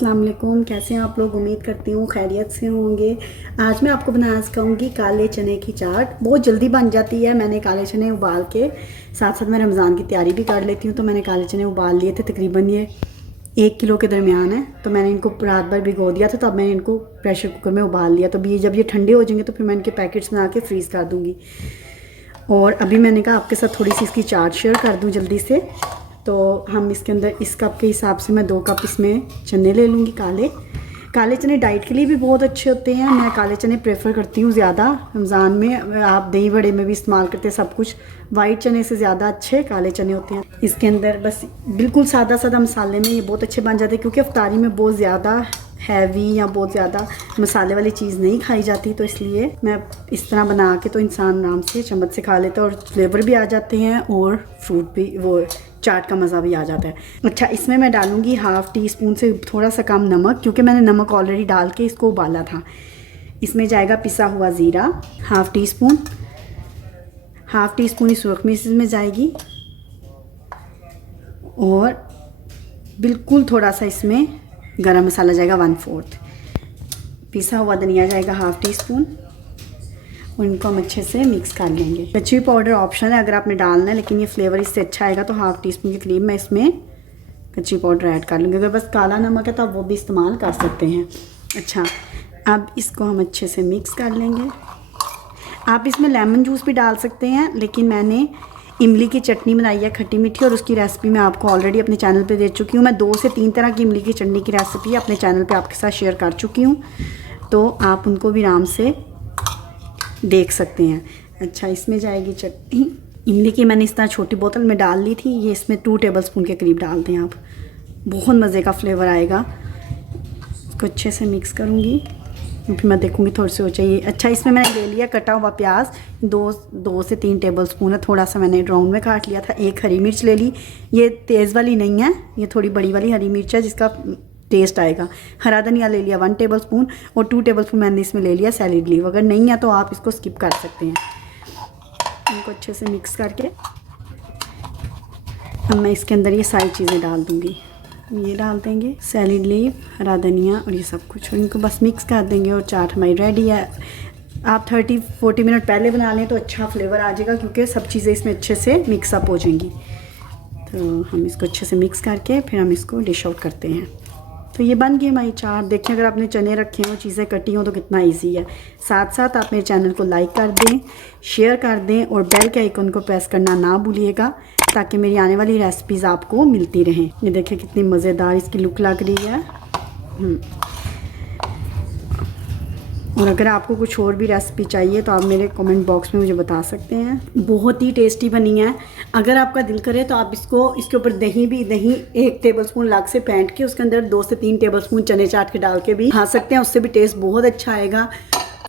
अस्सलाम वालेकुम। कैसे हैं आप लोग? उम्मीद करती हूँ खैरियत से होंगे। आज मैं आपको बनाना सिखाऊंगी काले चने की चाट। बहुत जल्दी बन जाती है। मैंने काले चने उबाल के साथ साथ मैं रमज़ान की तैयारी भी कर लेती हूँ, तो मैंने काले चने उबाल लिए थे। तकरीबन ये 1 किलो के दरमियान है, तो मैंने इनको रात भर भिगो दिया था। तो अब मैंने इनको प्रेशर कुकर में उबाल लिया। तो जब ये ठंडे हो जाएंगे तो फिर मैं इनके पैकेट्स बना के फ्रीज़ कर दूँगी। और अभी मैंने कहा आपके साथ थोड़ी सी इसकी चाट शेयर कर दूँ जल्दी से। तो हम इसके अंदर इस कप के हिसाब से मैं 2 कप इसमें चने ले लूँगी। काले चने डाइट के लिए भी बहुत अच्छे होते हैं। मैं काले चने प्रेफर करती हूँ ज़्यादा रमज़ान में। आप दही बड़े में भी इस्तेमाल करते हैं सब कुछ। वाइट चने से ज़्यादा अच्छे काले चने होते हैं। इसके अंदर बस बिल्कुल सादा सादा मसाले में ये बहुत अच्छे बन जाते हैं, क्योंकि अफ्तारी में बहुत ज़्यादा हैवी या बहुत ज़्यादा मसाले वाली चीज़ नहीं खाई जाती। तो इसलिए मैं इस तरह बना के तो इंसान आराम से चम्मच से खा लेता है, और फ्लेवर भी आ जाते हैं और फ्रूट भी, वो चाट का मज़ा भी आ जाता है। अच्छा, इसमें मैं डालूँगी ½ टी स्पून से थोड़ा सा कम नमक, क्योंकि मैंने नमक ऑलरेडी डाल के इसको उबाला था। इसमें जाएगा पिसा हुआ ज़ीरा ½ टी स्पून, ½ टी स्पून ही सुरख मिर्च इसमें जाएगी, और बिल्कुल थोड़ा सा इसमें गरम मसाला जाएगा 1/4। पिसा हुआ धनिया जाएगा ½ टी स्पून, और इनको हम अच्छे से मिक्स कर लेंगे। कच्ची पाउडर ऑप्शन है, अगर आपने डालना है, लेकिन ये फ्लेवर इससे अच्छा आएगा। तो ½ टी स्पून के करीब मैं इसमें कच्ची पाउडर ऐड कर लूँगी। अगर बस काला नमक है तो आप वो भी इस्तेमाल कर सकते हैं। अच्छा, अब इसको हम अच्छे से मिक्स कर लेंगे। आप इसमें लेमन जूस भी डाल सकते हैं, लेकिन मैंने इमली की चटनी बनाई है खट्टी मीठी, और उसकी रेसिपी मैं आपको ऑलरेडी अपने चैनल पे दे चुकी हूँ। मैं 2 से 3 तरह की इमली की चटनी की रेसिपी अपने चैनल पे आपके साथ शेयर कर चुकी हूँ, तो आप उनको भी आराम से देख सकते हैं। अच्छा, इसमें जाएगी चटनी इमली की। मैंने इस तरह छोटी बोतल में डाल ली थी। ये इसमें 2 टेबलस्पून के करीब डाल दें आप, बहुत मज़े का फ्लेवर आएगा। इसको अच्छे से मिक्स करूँगी, फिर मैं देखूँगी थोड़ी सी हो चाहिए। अच्छा, इसमें मैंने ले लिया कटा हुआ प्याज, 2 से 3 टेबलस्पून है। थोड़ा सा मैंने राउंड में काट लिया था। 1 हरी मिर्च ले ली। ये तेज़ वाली नहीं है, ये थोड़ी बड़ी वाली हरी मिर्च है जिसका टेस्ट आएगा। हरा धनिया ले लिया 1 टेबलस्पून, और 2 टेबलस्पून मैंने इसमें ले लिया सैलेड लीव। अगर नहीं है तो आप इसको स्किप कर सकते हैं। इनको अच्छे से मिक्स करके अब मैं इसके अंदर ये सारी चीज़ें डाल दूँगी। ये डाल देंगे सैलेड लीव, हरा धनिया और ये सब कुछ, और इनको बस मिक्स कर देंगे, और चाट हमारी रेडी है। आप 30-40 मिनट पहले बना लें तो अच्छा फ्लेवर आ जाएगा, क्योंकि सब चीज़ें इसमें अच्छे से मिक्सअप हो जाएंगी। तो हम इसको अच्छे से मिक्स करके फिर हम इसको डिश आउट करते हैं। तो ये बन गई हमारी चाट। देखिए, अगर आपने चने रखे हों, चीज़ें कटी हों, तो कितना इजी है। साथ साथ आप मेरे चैनल को लाइक कर दें, शेयर कर दें, और बेल के आइकन को प्रेस करना ना भूलिएगा, ताकि मेरी आने वाली रेसिपीज़ आपको मिलती रहें। ये देखिए कितनी मज़ेदार इसकी लुक लग रही है। और अगर आपको कुछ और भी रेसिपी चाहिए तो आप मेरे कमेंट बॉक्स में मुझे बता सकते हैं। बहुत ही टेस्टी बनी है। अगर आपका दिल करे तो आप इसके ऊपर दही 1 टेबलस्पून अलग से फेंट के उसके अंदर 2 से 3 टेबलस्पून चने चाट के डाल के भी खा सकते हैं। उससे भी टेस्ट बहुत अच्छा आएगा।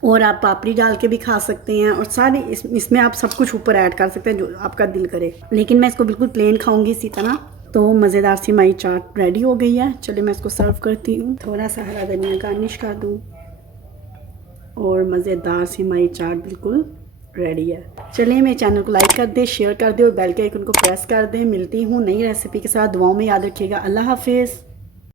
और आप पापड़ी डाल के भी खा सकते हैं, और सारी इसमें आप सब कुछ ऊपर ऐड कर सकते हैं जो आपका दिल करे। लेकिन मैं इसको बिल्कुल प्लेन खाऊँगी इसी तरह। तो मज़ेदार सी हमारी चाट रेडी हो गई है। चलिए मैं इसको सर्व करती हूँ। थोड़ा सा हरा धनिया गार्निश कर दूँ, और मज़ेदार सी हमारी चाट बिल्कुल रेडी है। चलिए मेरे चैनल को लाइक कर दें, शेयर कर दें, और बेल के आइकन को प्रेस कर दें। मिलती हूँ नई रेसिपी के साथ। दुआओं में याद रखिएगा। अल्लाह हाफिज़।